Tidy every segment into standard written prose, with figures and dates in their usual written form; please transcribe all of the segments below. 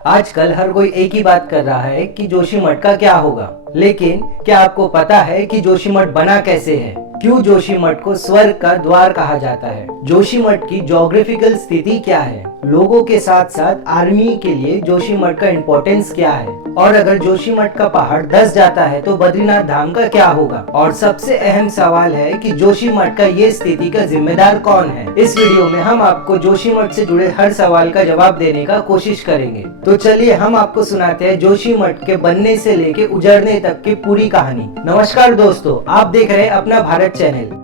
आजकल हर कोई एक ही बात कर रहा है कि जोशीमठ का क्या होगा। लेकिन क्या आपको पता है कि जोशीमठ बना कैसे है? क्यों जोशीमठ को स्वर्ग का द्वार कहा जाता है? जोशीमठ की ज्योग्राफिकल स्थिति क्या है? लोगों के साथ साथ आर्मी के लिए जोशीमठ का इम्पोर्टेंस क्या है? और अगर जोशीमठ का पहाड़ धंस जाता है तो बद्रीनाथ धाम का क्या होगा? और सबसे अहम सवाल है कि जोशीमठ का ये स्थिति का जिम्मेदार कौन है? इस वीडियो में हम आपको जोशीमठ से जुड़े हर सवाल का जवाब देने का कोशिश करेंगे। तो चलिए हम आपको सुनाते हैं जोशीमठ के बनने से लेके उजड़ने तक की पूरी कहानी। नमस्कार दोस्तों, आप देख रहे हैं अपना भारत चैनल।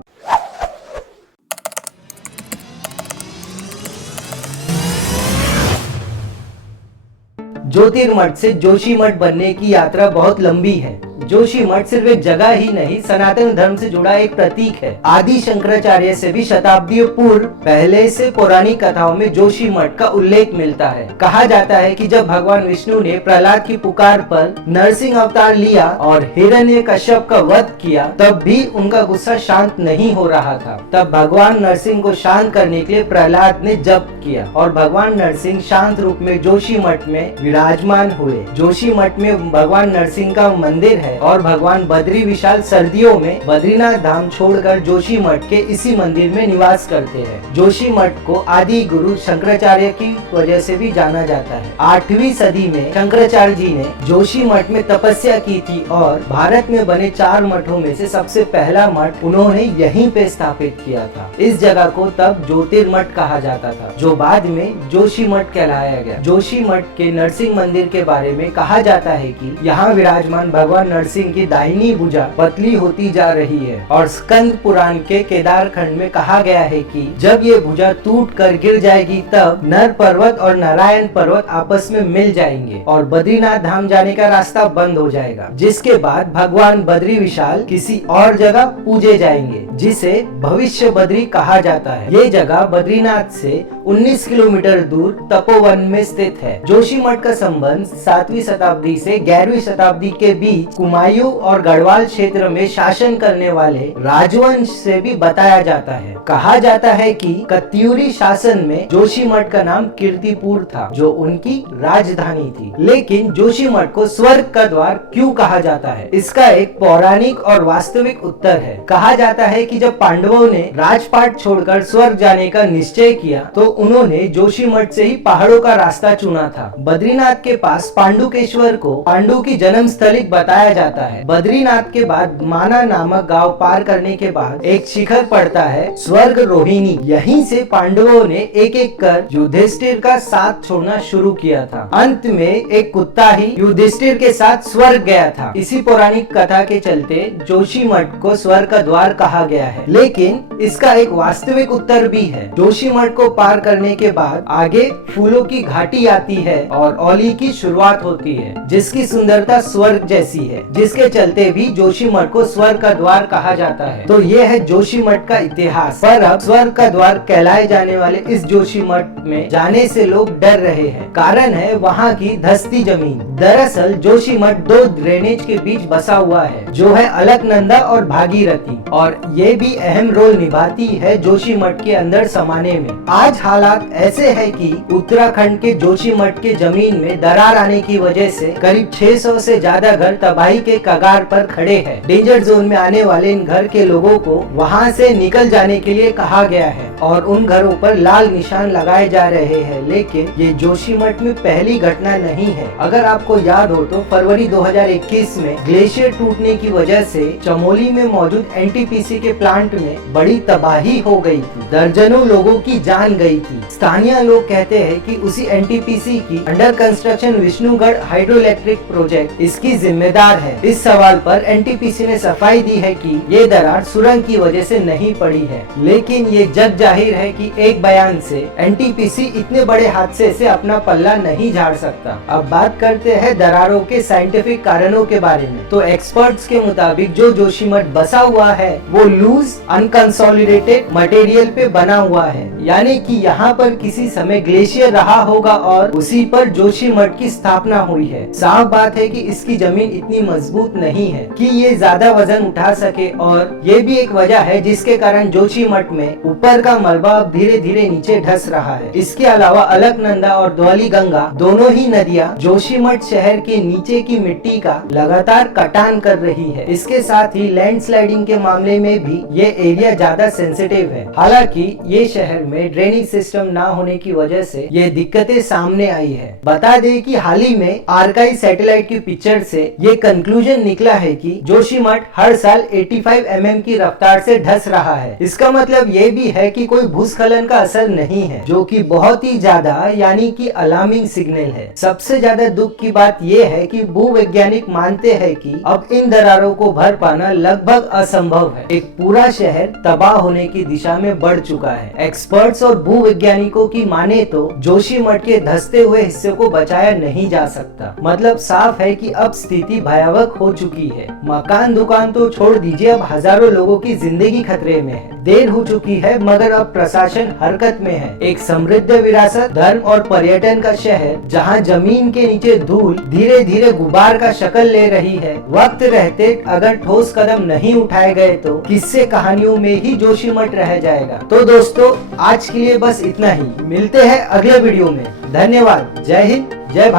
ज्योतिर्मठ से जोशीमठ बनने की यात्रा बहुत लंबी है। जोशीमठ सिर्फ एक जगह ही नहीं, सनातन धर्म से जुड़ा एक प्रतीक है। आदि शंकराचार्य से भी शताब्दियों पूर्व पहले से पौराणिक कथाओं में जोशीमठ का उल्लेख मिलता है। कहा जाता है कि जब भगवान विष्णु ने प्रहलाद की पुकार पर नरसिंह अवतार लिया और हिरण्यकश्यप का वध किया, तब भी उनका गुस्सा शांत नहीं हो रहा था। तब भगवान नरसिंह को शांत करने के लिए प्रहलाद ने जप किया और भगवान नरसिंह शांत रूप में जोशीमठ में विराजमान हुए। जोशीमठ में भगवान नरसिंह का मंदिर है और भगवान बद्री विशाल सर्दियों में बद्रीनाथ धाम छोड़कर जोशीमठ के इसी मंदिर में निवास करते हैं। जोशीमठ को आदि गुरु शंकराचार्य की वजह से भी जाना जाता है। 8वीं सदी में शंकराचार्य जी ने जोशीमठ में तपस्या की थी और भारत में बने 4 मठों में से सबसे पहला मठ उन्होंने यहीं पे स्थापित किया था। इस जगह को तब ज्योतिर्मठ कहा जाता था, जो बाद में जोशीमठ कहलाया गया। जोशीमठ के नरसिंह मंदिर के बारे में कहा जाता है कि यहाँ विराजमान भगवान नरसिंह की दाहिनी भुजा पतली होती जा रही है और स्कंद पुराण के केदार खंड में कहा गया है कि जब ये भुजा टूट कर गिर जाएगी तब नर पर्वत और नारायण पर्वत आपस में मिल जाएंगे और बद्रीनाथ धाम जाने का रास्ता बंद हो जाएगा, जिसके बाद भगवान बद्री विशाल किसी और जगह पूजे जाएंगे, जिसे भविष्य बद्री कहा जाता है। ये जगह बद्रीनाथ से 19 किलोमीटर दूर तपोवन में स्थित है। जोशीमठ का संबंध 7वीं शताब्दी से 11वीं शताब्दी के बीच कुमायूं और गढ़वाल क्षेत्र में शासन करने वाले राजवंश से भी बताया जाता है। कहा जाता है कि कत्यूरी शासन में जोशीमठ का नाम कीर्तिपुर था, जो उनकी राजधानी थी। लेकिन जोशीमठ को स्वर्ग का द्वार क्यों कहा जाता है? इसका एक पौराणिक और वास्तविक उत्तर है। कहा जाता है कि जब पांडवों ने राजपाट छोड़कर स्वर्ग जाने का निश्चय किया तो उन्होंने जोशीमठ से ही पहाड़ों का रास्ता चुना था। बद्रीनाथ के पास पांडुकेश्वर को पांडु की जन्म स्थली बताया जाता है। बद्रीनाथ के बाद माना नामक गांव पार करने के बाद एक शिखर पड़ता है, स्वर्ग रोहिणी। यहीं से पांडवों ने एक एक कर युधिष्ठिर का साथ छोड़ना शुरू किया था। अंत में एक कुत्ता ही युधिष्ठिर के साथ स्वर्ग गया था। इसी पौराणिक कथा के चलते जोशीमठ को स्वर्ग का द्वार कहा गया है। लेकिन इसका एक वास्तविक उत्तर भी है। जोशीमठ को पार करने के बाद आगे फूलों की घाटी आती है और औली की शुरुआत होती है, जिसकी सुंदरता स्वर्ग जैसी है, जिसके चलते भी जोशीमठ को स्वर्ग का द्वार कहा जाता है। तो ये है जोशीमठ का इतिहास। पर अब स्वर्ग का द्वार कहलाए जाने वाले इस जोशीमठ में जाने से लोग डर रहे हैं। कारण है वहाँ की धंसती जमीन। दरअसल जोशीमठ 2 ड्रेनेज के बीच बसा हुआ है, जो है अलकनंदा और भागीरथी, और ये भी अहम रोल निभाती है जोशीमठ के अंदर समाने में। आज हालात ऐसे है कि उत्तराखंड के जोशीमठ के जमीन में दरार आने की वजह से करीब 600 से ज्यादा घर तबाही के कगार पर खड़े हैं। डेंजर जोन में आने वाले इन घर के लोगों को वहां से निकल जाने के लिए कहा गया है और उन घरों पर लाल निशान लगाए जा रहे हैं। लेकिन ये जोशीमठ में पहली घटना नहीं है। अगर आपको याद हो तो फरवरी 2021 में ग्लेशियर टूटने की वजह से चमोली में मौजूद एनटीपीसी के प्लांट में बड़ी तबाही हो गई थी। दर्जनों लोगों की जान गई थी। स्थानीय लोग कहते हैं कि उसी एनटीपीसी की under construction Vishnugarh hydro electric project इसकी जिम्मेदार है। इस सवाल पर एनटीपीसी ने सफाई दी है कि ये दरार सुरंग की वजह से नहीं पड़ी है। लेकिन ये जग जाहिर है कि एक बयान से एनटीपीसी इतने बड़े हादसे से अपना पल्ला नहीं झाड़ सकता। अब बात करते हैं दरारों के साइंटिफिक कारणों के बारे में। तो एक्सपर्ट्स के मुताबिक जो जोशीमठ बसा हुआ है वो लूज अनकंसोलिडेटेड मटेरियल पे बना हुआ है, यानी कि यहाँ पर किसी समय ग्लेशियर रहा होगा और उसी पर जोशीमठ की स्थापना हुई है। साफ बात है कि इसकी जमीन इतनी मजबूत नहीं है कि ये ज्यादा वजन उठा सके, और ये भी एक वजह है जिसके कारण जोशीमठ में ऊपर का मलबा अब धीरे धीरे नीचे धंस रहा है। इसके अलावा अलकनंदा और धौली गंगा दोनों ही नदियां जोशीमठ शहर के नीचे की मिट्टी का लगातार कटान कर रही है। इसके साथ ही लैंडस्लाइडिंग के मामले में भी ये एरिया ज्यादा सेंसिटिव है। हालांकि ये शहर में ड्रेनेज सिस्टम ना होने की वजह से ये दिक्कतें सामने आई है। बता दें कि हाल ही में आर्काइव सैटेलाइट की पिक्चर से ये कंक्लूजन निकला है कि जोशीमठ हर साल 85 mm की रफ्तार से धंस रहा है। इसका मतलब ये भी है कि कोई भूस्खलन का असर नहीं है, जो कि बहुत ही ज्यादा यानी कि अलार्मिंग सिग्नल है। सबसे ज्यादा दुख की बात ये है कि भूवैज्ञानिक मानते हैं कि अब इन दरारों को भर पाना लगभग असंभव है। एक पूरा शहर तबाह होने की दिशा में बढ़ चुका है। एक्सपर्ट्स और भूवैज्ञानिकों की माने तो जोशीमठ के धंसते हुए हिस्से को बचाया नहीं जा सकता। मतलब साफ है कि अब स्थिति भयावह हो चुकी है। मकान दुकान तो छोड़ दीजिए, अब हजारों लोगों की जिंदगी खतरे में है। देर हो चुकी है मगर अब प्रशासन हरकत में है। एक समृद्ध विरासत, धर्म और पर्यटन का शहर जहां जमीन के नीचे धूल धीरे धीरे गुबार का शक्ल ले रही है। वक्त रहते अगर ठोस कदम नहीं उठाए गए तो किस्से कहानियों में ही जोशीमठ रह जाएगा। तो दोस्तों आज के लिए बस इतना ही। मिलते हैं अगले वीडियो में। धन्यवाद। जय हिंद, जय भारत।